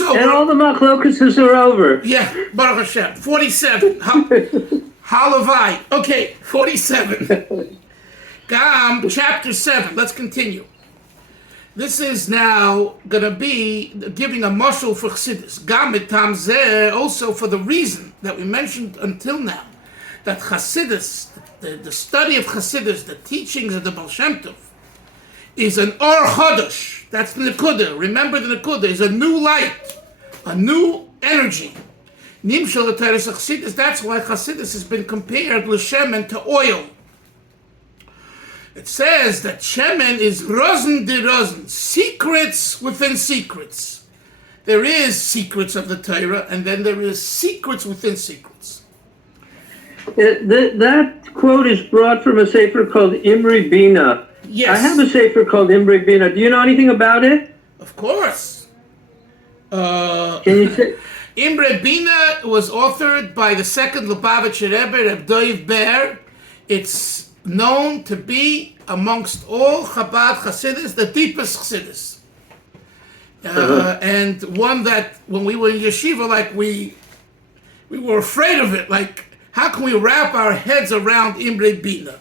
And all the machlokas are over. Yeah, Baruch Hashem. 47. Halavai. Okay, 47. Gam, chapter 7. Let's continue. This is now going to be giving a mashal for Chasidus. Gam etam zeh, also for the reason that we mentioned until now, that Chasidus, the study of Chasidus, the teachings of the Baal Shem Tov, is an or chodesh. That's the nekuda. Remember the nekuda is a new light, a new energy. Nimshal l'teres Chasidus. That's why Chasidus has been compared l'shemen to oil. It says that shemen is rozen de rozen, secrets within secrets. There is secrets of the Torah, and then there is secrets within secrets. That quote is brought from a sefer called Imri Bina. Yes. I have a sefer called Imri Bina. Do you know anything about it? Of course. Can you say? Imre Bina was authored by the second Lubavitcher Rebbe, Reb Doiv Ber. It's known to be amongst all Chabad Chasidus, the deepest Chasidus. And one that, when we were in yeshiva, like we were afraid of it. Like, how can we wrap our heads around Imre Bina?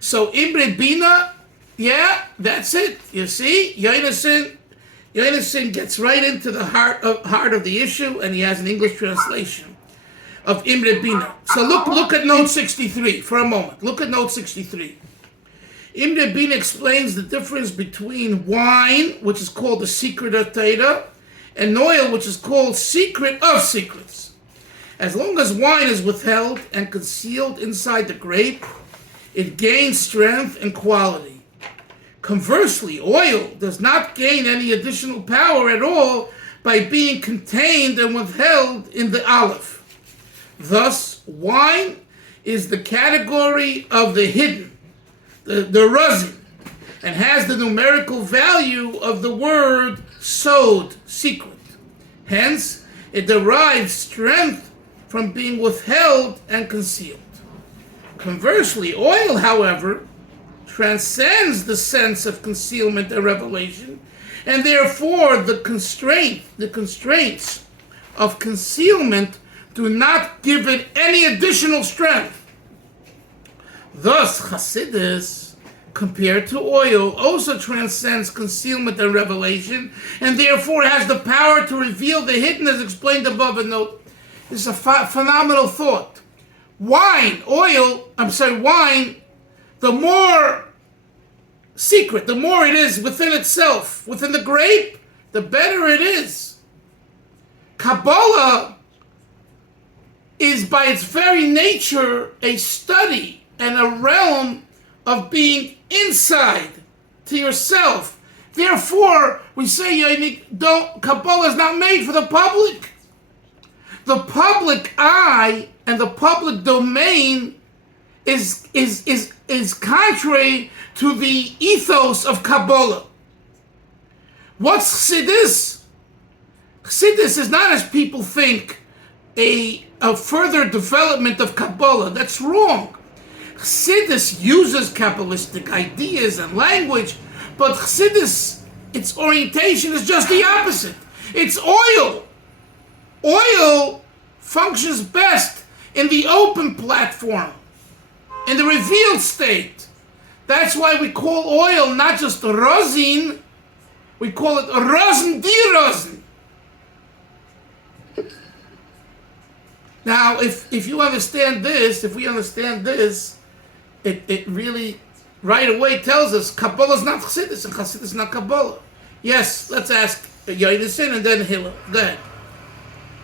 So Imre Bina, yeah, that's it. You see, Yonason gets right into the heart of the issue, and he has an English translation of Imre Bina. So look at note 63 for a moment. Look at note 63. Imre Bina explains the difference between wine, which is called the secret of Torah, and oil, which is called secret of secrets. As long as wine is withheld and concealed inside the grape, it gains strength and quality. Conversely, oil does not gain any additional power at all by being contained and withheld in the olive. Thus, wine is the category of the hidden, the razin, and has the numerical value of the word sod, secret. Hence, it derives strength from being withheld and concealed. Conversely, oil, however, transcends the sense of concealment and revelation, and therefore the constraints of concealment do not give it any additional strength. Thus, Chasidus, compared to oil, also transcends concealment and revelation, and therefore has the power to reveal the hidden, as explained above. And note, this is a phenomenal thought. Wine, the more secret, the more it is within itself, within the grape, the better it is. Kabbala is by its very nature a study and a realm of being inside to yourself. Therefore, we say Kabbala is not made for the public. The public eye and the public domain is contrary to the ethos of Kabbala. What's Chasidus? Chasidus is not, as people think, a further development of Kabbala. That's wrong. Chasidus uses Kabbalistic ideas and language, but Chasidus, its orientation is just the opposite. It's oil. Oil functions best in the open platform, in the revealed state. That's why we call oil not just rosin, we call it rosin di rosin. Now, if we understand this, it really right away tells us Kabbala is not Chasidus and Chasidus is not Kabbala. Yes, let's ask Yonason and then Hillel. Go ahead.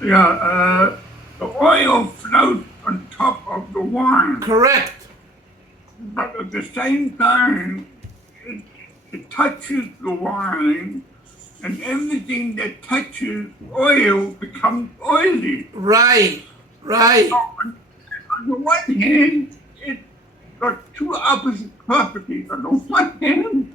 Yeah, the oil floats on top of the wine. Correct. But at the same time, it touches the wine, and everything that touches oil becomes oily. Right. So on the one hand, it's got two opposite properties. On the one hand,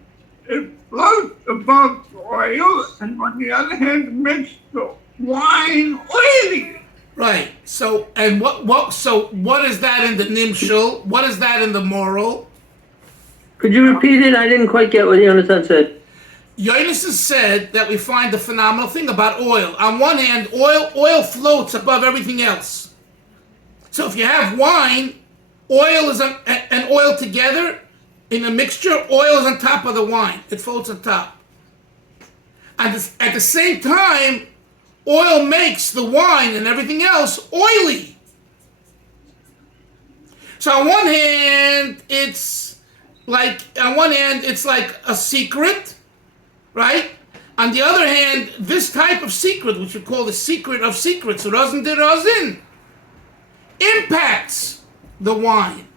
it floats above the oil, and on the other hand, it makes the wine oily. Right. So what is that in the nimshul? What is that in the moral? Could you repeat it? I didn't quite get what Yonason said. Yonason said that we find the phenomenal thing about oil. On one hand, oil floats above everything else. So if you have wine, oil is and oil together in a mixture, oil is on top of the wine. It floats on top. At the same time, oil makes the wine and everything else oily. So on one hand, it's like a secret, right? On the other hand, this type of secret, which we call the secret of secrets, Razin de Razin, impacts the wine.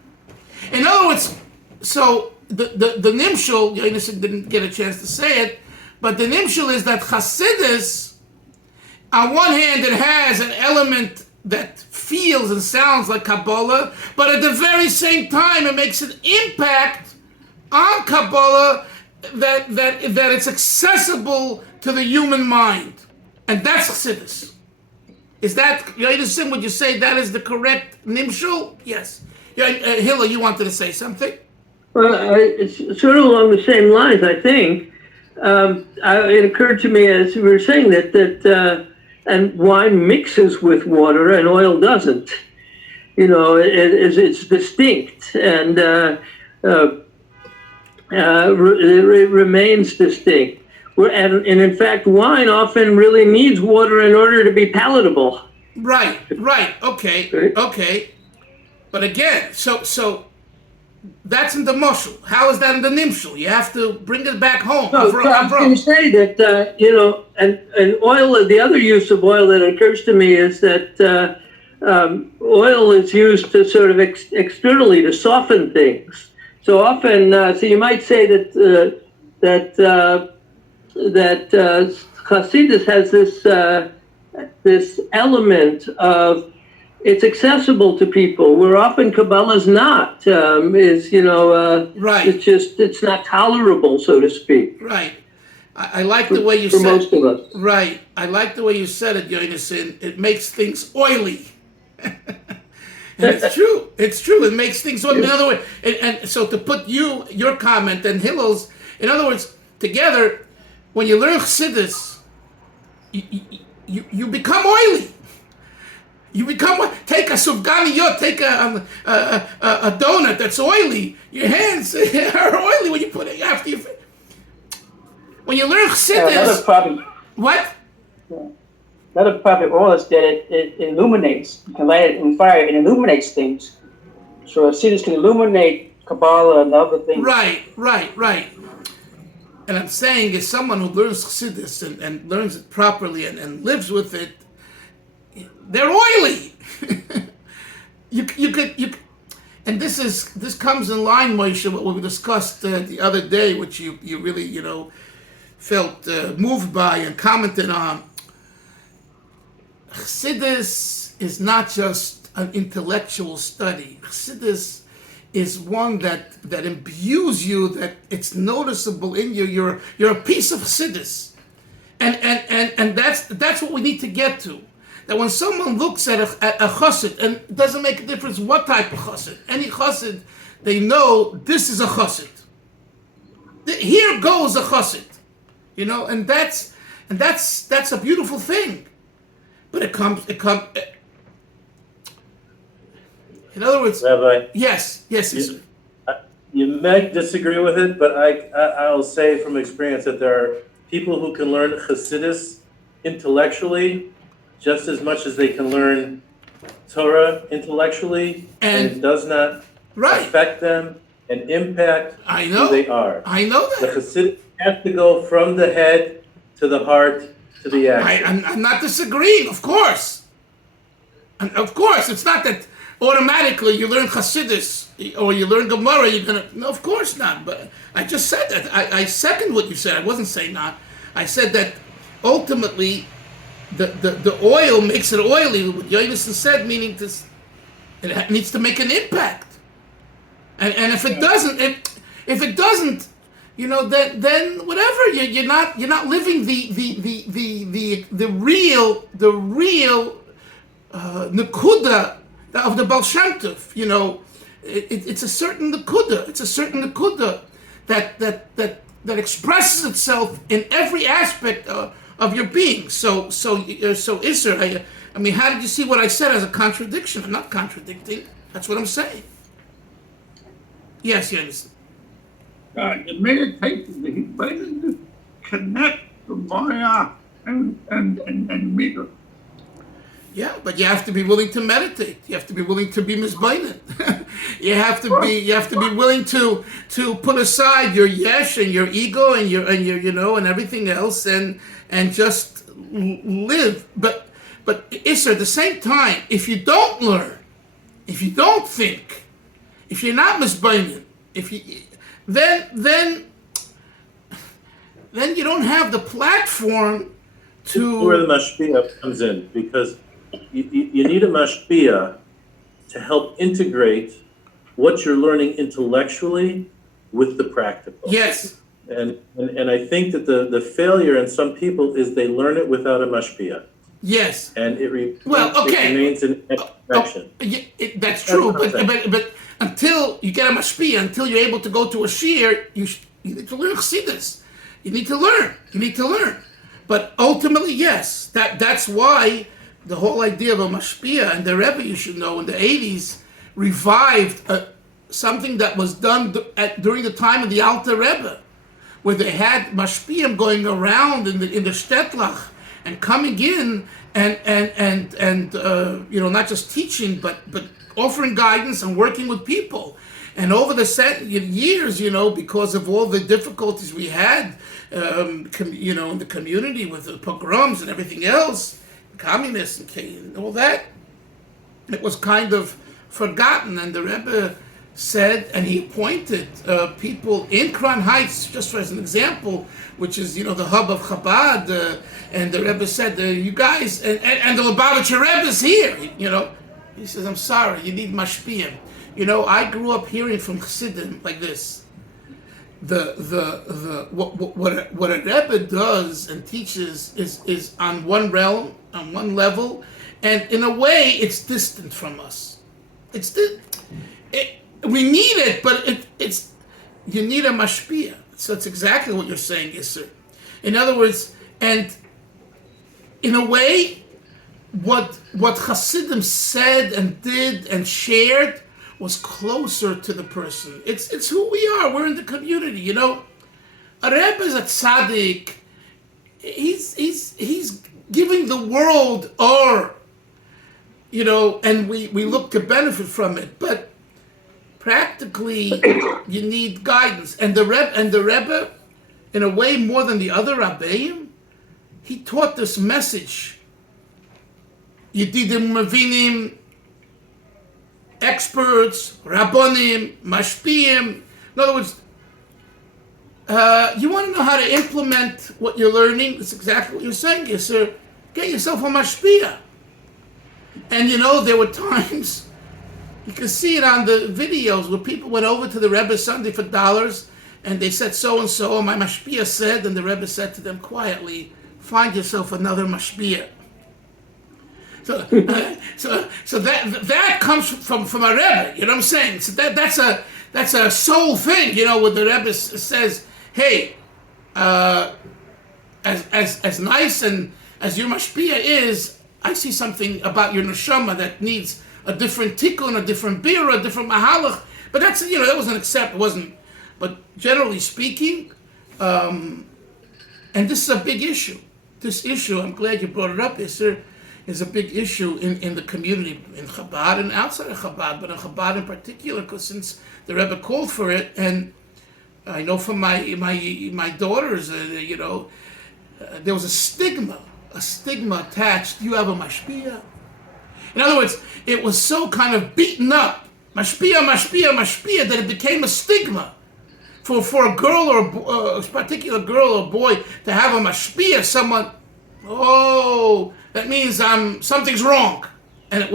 In other words, so the nimshul, Yonason didn't get a chance to say it, but the nimshul is that Chasidus, on one hand, it has an element that feels and sounds like Kabbala, but at the very same time, it makes an impact on Kabbala that it's accessible to the human mind. And that's Chasidus. Is that, Yonason, would you say that is the correct nimshul? Yes. Hillel, you wanted to say something? Well, it's sort of along the same lines, I think. It occurred to me as we were saying that and wine mixes with water and oil doesn't. You know, it's distinct and it remains distinct. And in fact, wine often really needs water in order to be palatable. Right, okay, Right. okay. But again, so that's in the mushal. How is that in the nimshul? You have to bring it back home. No, I was going to say that, and oil, the other use of oil that occurs to me is that oil is used to sort of externally to soften things. So often, so you might say that Chasidus has this element of it's accessible to people, where often Kabbala's not. Right. It's not tolerable, so to speak. Right. I like the way you for said most of us. Right. I like the way you said it, Yonason. It makes things oily. And it's true. It's true. It makes things oily. In other words, and so to put your comment and Hillel's, in other words, together, when you learn Chasidus, you become oily. You become, take a sufganiyot, take a donut that's oily. Your hands are oily when you put it after you. When you learn Chasidus, what? Another problem with oil is that it illuminates. You can light it in fire, it illuminates things. So Chasidus can illuminate Kabbala and other things. Right. And I'm saying, as someone who learns Chasidus and learns it properly and lives with it, they're oily. you could, and this comes in line, Moshe, what we discussed the other day, which you really felt moved by and commented on. Chasidus is not just an intellectual study. Chasidus is one that imbues you, that it's noticeable in you. You're a piece of Chasidus, and that's what we need to get to. That when someone looks at a chassid, and it doesn't make a difference what type of chassid, any chassid, they know this is a chassid. Here goes a chassid, and that's a beautiful thing. But it comes. In other words, Rabbi, yes, sir. you might disagree with it, but I'll say from experience that there are people who can learn Chasidus intellectually just as much as they can learn Torah intellectually, and it does not affect them and impact who they are. I know that. The Chasidus has to go from the head to the heart to the action. I'm not disagreeing, of course. And of course, it's not that automatically you learn Chasidus or you learn Gemara, you're going to... No, of course not. But I just said that. I second what you said. I wasn't saying not. I said that ultimately the oil makes it oily, what Yonason said, meaning it needs to make an impact. And if it doesn't, then whatever, you're not living the real nekuda of the Baal Shem Tov. It's a certain nekuda. It's a certain nekuda that that expresses itself in every aspect of your being. So Isser, I mean, how did you see what I said as a contradiction? I'm not contradicting. That's what I'm saying. Yes, you understand. The meditation, the ability to connect the Maya and Mida. Yeah, but you have to be willing to meditate. You have to be willing to be misbinded. you have to be willing to put aside your yesh and your ego and your and everything else and just live. But Isser, at the same time, if you don't learn, if you don't think, if you're not misbinded, then you don't have the platform to where the Mashpia comes in, because you need a Mashpia to help integrate what you're learning intellectually with the practical. Yes. And I think that the failure in some people is they learn it without a Mashpia. Yes. And it okay. remains in abstraction. That's true, but until you get a Mashpia, until you're able to go to a shiur, you need to learn Chasidus. You need to learn. But ultimately, yes, that's why the whole idea of a Mashpia, and the Rebbe, you should know, in the 80s, revived something that was done during the time of the Alter Rebbe, where they had Mashpiim going around in the Shtetlach and coming in and not just teaching, but offering guidance and working with people. And over the years, because of all the difficulties we had, in the community with the pogroms and everything else, communists and all that, it was kind of forgotten. And the Rebbe said, and he appointed people in Crown Heights, just as an example, which is, the hub of Chabad, and the Rebbe said, you guys, and the Lubavitcher Rebbe is here, He says, I'm sorry, you need Mashpiyim. I grew up hearing from Chassidim like this. What a Rebbe does and teaches is on one realm, on one level, and in a way, it's distant from us. We need it, but you need a Mashpia. So it's exactly what you're saying, Isser. In other words, and in a way, what Hasidim said and did and shared was closer to the person. It's who we are. We're in the community, A Rebbe is a tzaddik. He's giving the world or, and we look to benefit from it. But practically, you need guidance. And the Rebbe, in a way more than the other Rabbeim, he taught this message. Yedidim Mavinim, experts, Rabbonim, Mashpiyim. In other words, you want to know how to implement what you're learning? That's exactly what you're saying, yes, sir. Get yourself a Mashpia. And there were times, you can see it on the videos, where people went over to the Rebbe Sunday for dollars, and they said so-and-so, my Mashpia said, and the Rebbe said to them quietly, find yourself another Mashpia. So that comes from a Rebbe, you know what I'm saying? So that's a soul thing, where the Rebbe says, hey, as nice and as your Mashpia is, I see something about your neshama that needs a different tikkun, a different bira, a different mahalach. But that's, that wasn't it wasn't. But generally speaking, and this is a big issue. This issue, I'm glad you brought it up, Isser, is a big issue in the community, in Chabad and outside of Chabad, but in Chabad in particular, because since the Rebbe called for it, and I know from my daughters, there was a stigma attached. You have a Mashpia. In other words, it was so kind of beaten up, Mashpia, that it became a stigma for a girl or a particular girl or boy to have a Mashpia. Someone, that means something's wrong, and that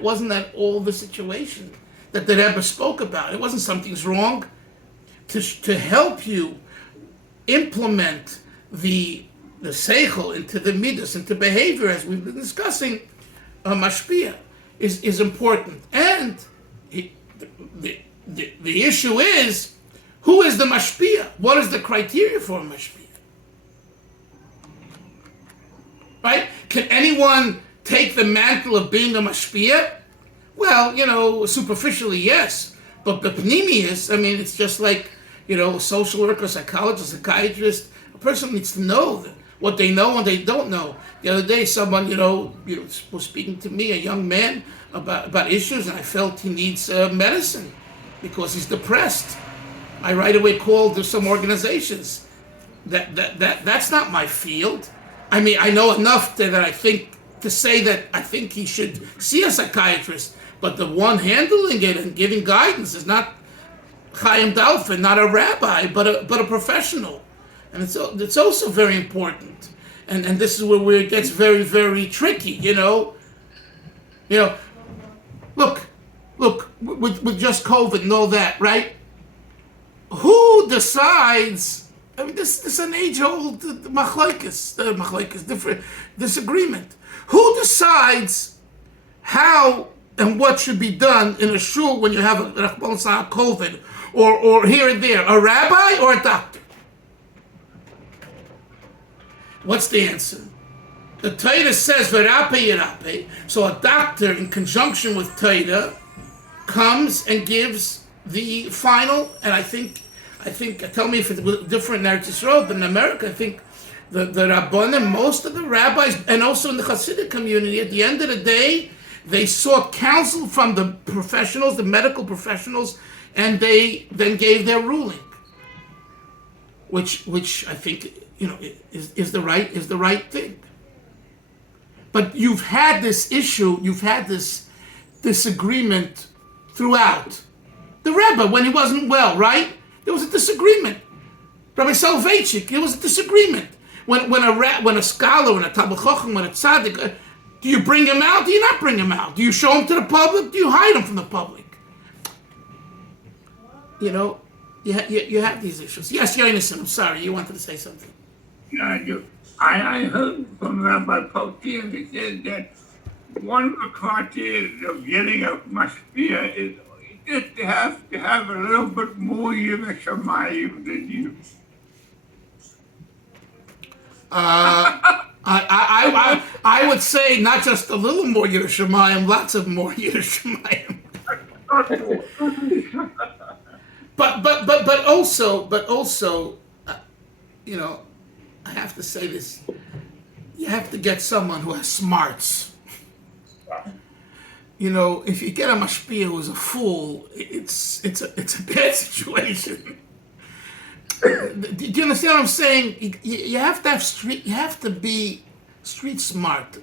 wasn't at all the situation that the Rebbe spoke about. It wasn't something's wrong. To help you implement the seichel into the midas, into behavior, as we've been discussing, Mashpia is important. And the issue is, Who is the Mashpia? What is the criteria for a Mashpia? Right? Can anyone take the mantle of being a Mashpia? Well, superficially, yes. But the Pnimius, I mean, it's just like, a social worker, psychologist, psychiatrist. A person needs to know what they know and they don't know. The other day, someone, was speaking to me, a young man, about issues, and I felt he needs medicine because he's depressed. I right away called some organizations. That's not my field. I mean, I know enough that I think to say that I think he should see a psychiatrist, but the one handling it and giving guidance is not Chaim Dalfin, not a rabbi, but a professional, and it's also very important. And this is where it gets very, very tricky. Look, with just COVID and all that, right? Who decides? I mean, this is an age-old machlokes, different disagreement. Who decides how and what should be done in a shul when you have a COVID or here and there? A rabbi or a doctor? What's the answer? The Torah says v'rape yirape, so a doctor in conjunction with Torah comes and gives the final, and I think, tell me if it's different in Eretz Yisrael, but in America, I think the Rabbanim, most of the rabbis, and also in the Hasidic community, at the end of the day, they sought counsel from the professionals, the medical professionals, and they then gave their ruling, which I think, is the right thing. But you've had this issue, you've had this disagreement throughout. The Rebbe, when he wasn't well, right? There was a disagreement. Rabbi Soloveitchik, there was a disagreement. When a scholar, when a Talmid Chacham, when a tzaddik, do you bring him out? Do you not bring him out? Do you show him to the public? Do you hide him from the public? You have these issues. Yes, you're innocent. I'm sorry. You wanted to say something. Yeah, I do. I heard from Rabbi Potier, he said that one of the criteria of getting a Mashpia is just to have a little bit more Yiras Shamayim than you. I would say not just a little more Yiras Shamayim, lots of more Yiras Shamayim. But also, I have to say this. You have to get someone who has smarts. If you get a Mashpia who's a fool, it's a bad situation. Do you understand what I'm saying? You have to be street smart.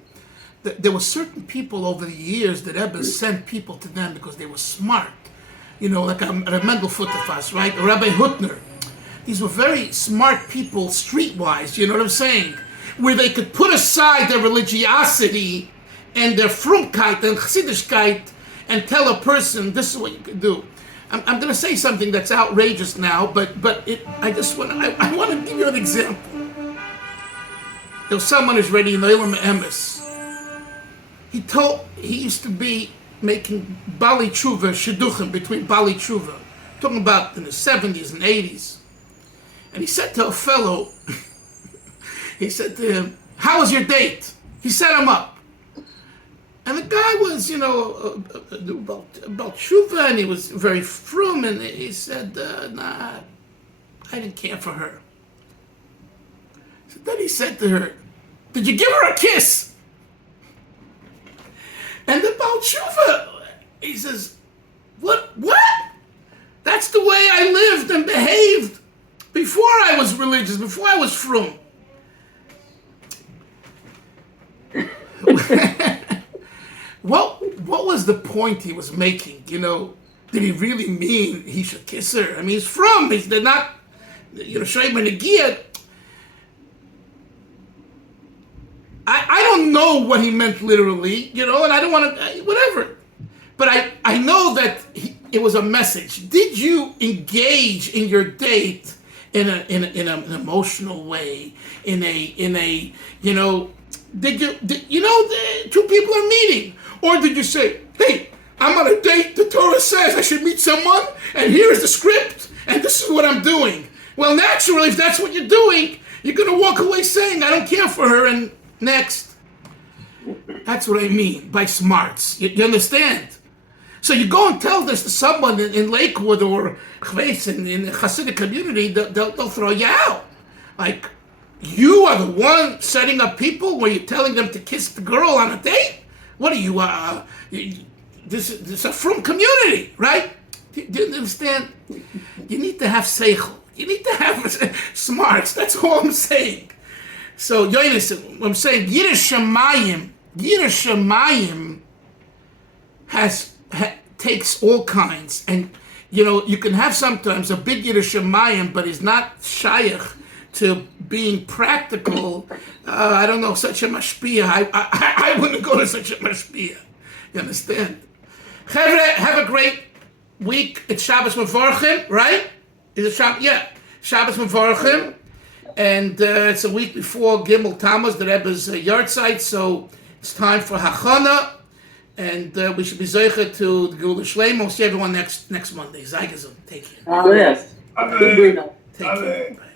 There were certain people over the years that Rebbe sent people to them because they were smart. Like a Mendel Futterfass, right? A Rabbi Hutner. These were very smart people, streetwise, you know what I'm saying? Where they could put aside their religiosity and their frumkeit and chassidischkeit and tell a person, this is what you can do. I'm going to say something that's outrageous now, but I want to give you an example. There was someone who's ready in Olam Emes. He used to be making Bali Tshuva, Shidduchim, between Bali Tshuva, talking about in the 70s and 80s. And he said to a fellow, he said to him, how was your date? He set him up. And the guy was, about Tshuva, and he was very frum, and he said, nah, I didn't care for her. So then he said to her, did you give her a kiss? And about Tshuva, he says, what? That's the way I lived and behaved before I was religious, before I was frum. What was the point he was making? Did he really mean he should kiss her? I mean, he's frum. They're not, Shreim and Nagia. I don't know what he meant literally, and I don't want to, whatever. But I know that it was a message. Did you engage in your date in an emotional way? Did two people are meeting? Or did you say, hey, I'm on a date. The Torah says I should meet someone, and here's the script, and this is what I'm doing. Well, naturally, if that's what you're doing, you're going to walk away saying, I don't care for her, and next. That's what I mean by smarts. You understand? So you go and tell this to someone in Lakewood or in the Hasidic community, they'll throw you out. Like, you are the one setting up people where you're telling them to kiss the girl on a date? What are you, this is a frum community, right? Do you understand? You need to have seichel. You need to have smarts. That's all I'm saying. So, Yonis, I'm saying, Yiras Shamayim takes all kinds. And, you can have sometimes a big Yiras Shamayim, but is not shayach to being practical. I don't know, such a Mashpia. I wouldn't go to such a Mashpia. You understand? Have a great week. It's Shabbos Mevorchim, right? Is it Shabbos? Yeah. Shabbos Mevorchim. And it's a week before Gimel Tammuz, the Rebbe's yard site, so it's time for Hachana. And we should be zeicha to the Gula Shleim. We'll see everyone next Monday. Zaygasm. Take care. Yes. Amen. Take care. Bye.